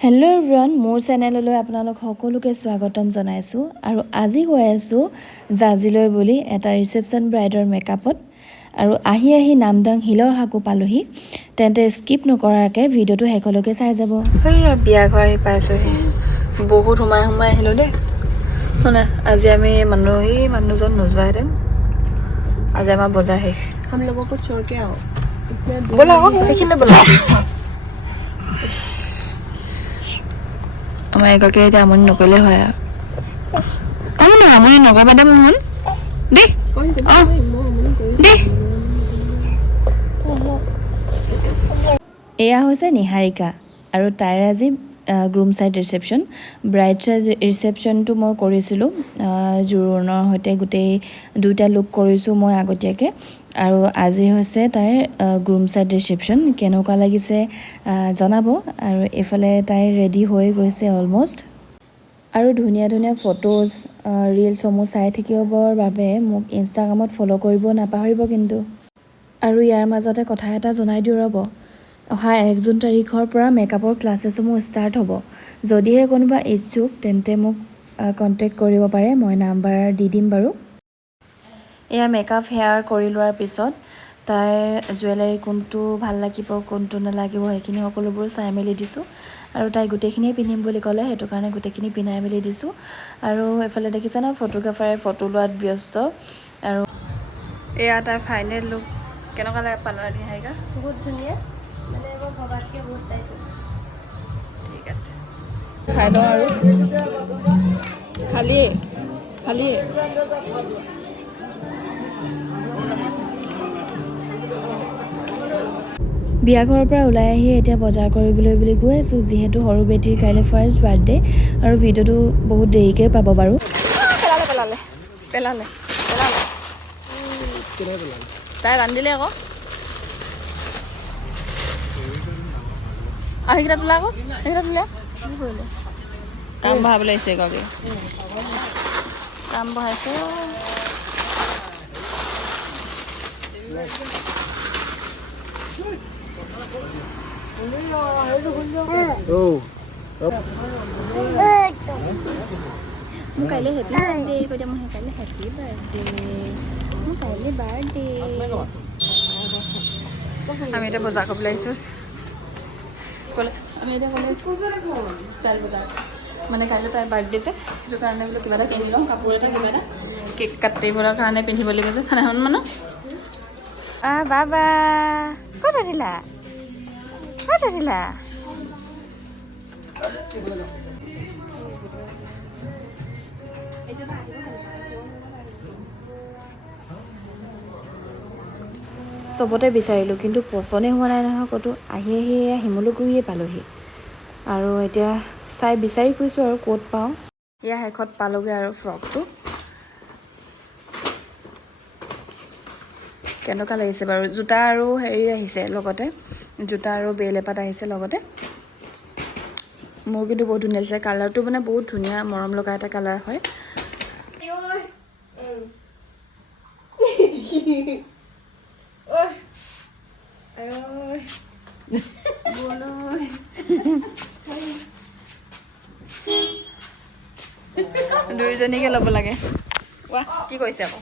Hello' everyone, মোৰ চেনেললৈ আপোনালোক সকলোকে স্বাগতম জনাইছোঁ। আৰু আজি গৈ আছোঁ জাজিলৈ বুলি এটা ৰিচেপশ্যন ব্ৰাইডৰ মেকআপত। আৰু আহি নামদাং হিলৰ হাকো পালোহি। তেন্তে স্কিপ নকৰাকৈ ভিডিঅ'টো শেষলৈকে চাই যাব। সেয়া বিয়া ঘৰ আহি পাইছোঁহি। বহুত সোমাই আহিলোঁ দেই। শুনা, আজি আমি মানুহজন নোযোৱাহেঁতেন। আজি আমাৰ বজাৰ শেষ। हम लोगों को छोड़ के आओ। ব'লা আকৌ সেইখিনিতে ব'লা। আমাৰ এগৰাকীয়ে এতিয়া আমনি নকৰিলে হয় আৰু তাৰমানে আমনি নকৰিবা দে মোহন দেই। এয়া হৈছে নিহাৰিকা আৰু তাইৰ আজি groom side reception. Bride side ৰিচেপশ্যনটো মই কৰিছিলোঁ জোৰোণৰ সৈতে গোটেই দুইটা লুক কৰিছোঁ মই আগতীয়াকৈ। আৰু আজি হৈছে তাইৰ গ্ৰুম চাইড ৰিচেপশ্যন। কেনেকুৱা লাগিছে জনাব। আৰু এইফালে তাই ৰেডি হৈ গৈছে অলম'ষ্ট। আৰু ধুনীয়া ফটোজ ৰিলছসমূহ চাই থাকিবৰ বাবে মোক ইনষ্টাগ্ৰামত ফ'ল' কৰিব নাপাহৰিব কিন্তু। আৰু ইয়াৰ মাজতে কথা এটা জনাই দিওঁ ৰ'ব, অহা 1 জুন তাৰিখৰ পৰা মেকআপৰ ক্লাছেছসমূহ ষ্টাৰ্ট হ'ব। যদিহে কোনোবা ইচ্ছুক তেন্তে মোক কণ্টেক্ট কৰিব পাৰে, মই নাম্বাৰ দি দিম বাৰু। এয়া মেকআপ হেয়াৰ কৰি লোৱাৰ পিছত তাইৰ জুৱেলাৰী কোনটো ভাল লাগিব কোনটো নালাগিব সেইখিনি সকলোবোৰ চাই মেলি দিছোঁ। আৰু তাই গোটেইখিনিয়ে পিন্ধিম বুলি ক'লে, সেইটো কাৰণে গোটেইখিনি পিন্ধাই মেলি দিছোঁ। আৰু এইফালে দেখিছে ন, ফটোগ্ৰাফাৰে ফটো লোৱাত ব্যস্ত। আৰু এয়া তাইৰ ফাইনেল লুক। কেনেকুৱা লাগে পালা নিহাৰিকা? बहुत धुनिया মানে মই ভবাতকৈ বহুত পাইছোঁ। ঠিক আছে, খাই লওঁ আৰু খালিয়ে বিয়াঘৰৰ পৰা ওলাই আহি এতিয়া বজাৰ কৰিবলৈ বুলি গৈ আছোঁ, যিহেতু সৰু বেটীৰ কাইলৈ ফাৰ্ষ্ট বাৰ্থডে'। আৰু ভিডিঅ'টো বহুত দেৰিকৈ পাব বাৰু। পেলালে তাই ৰান্ধিলে আকৌ। আৰু সেইকেইটা তোলা আকৌ, সেইকেইটা তোলা কি কৰিলে? কাম বঢ়াবলৈ আহিছে এগৰাকী, কাম বঢ়াইছে। মোৰ কাইলৈ হেপী বাৰ্থডে কৈ দিয়া। মোৰ কাইলৈ হেপী বাৰ্থডে, মোৰ কাইলৈ বাৰ্থডে। আমি এতিয়া বজাৰ কৰিবলৈ আহিছোঁ। আমি এতিয়া ক'লে ষ্টাইল বজাৰ, মানে কাইলৈ তাইৰ বাৰ্থডে যে, সেইটো কাৰণে বোলো কিবা এটা কিনি লওঁ, কাপোৰ এটা কিবা এটা কেক কাটিবৰ কাৰণে পিন্ধিব লাগিব যে খানাখন মানুহ। বাবা ক'ত আছিলা? চবতে বিচাৰিলোঁ কিন্তু পচন্দে হোৱা নাই নহয় ক'তো। আহি শিমলুগুৰিয়ে পালোহি। আৰু এতিয়া বিচাৰি ফুৰিছোঁ আৰু ক'ত পাওঁ। এয়া শেষত পালোগৈ আৰু ফ্ৰকটো। কেনেকুৱা লাগিছে বাৰু? জোতা আৰু হেৰি আহিছে লগতে, জোতা আৰু বেল এপাত আহিছে লগতে। মোৰ কিন্তু বহুত ধুনীয়া লাগিছে কালাৰটো, মানে বহুত ধুনীয়া মৰম লগা এটা কালাৰ হয়। দুইজনীকে ল'ব লাগে। ৱাহ, কি কৰিছে আকৌ?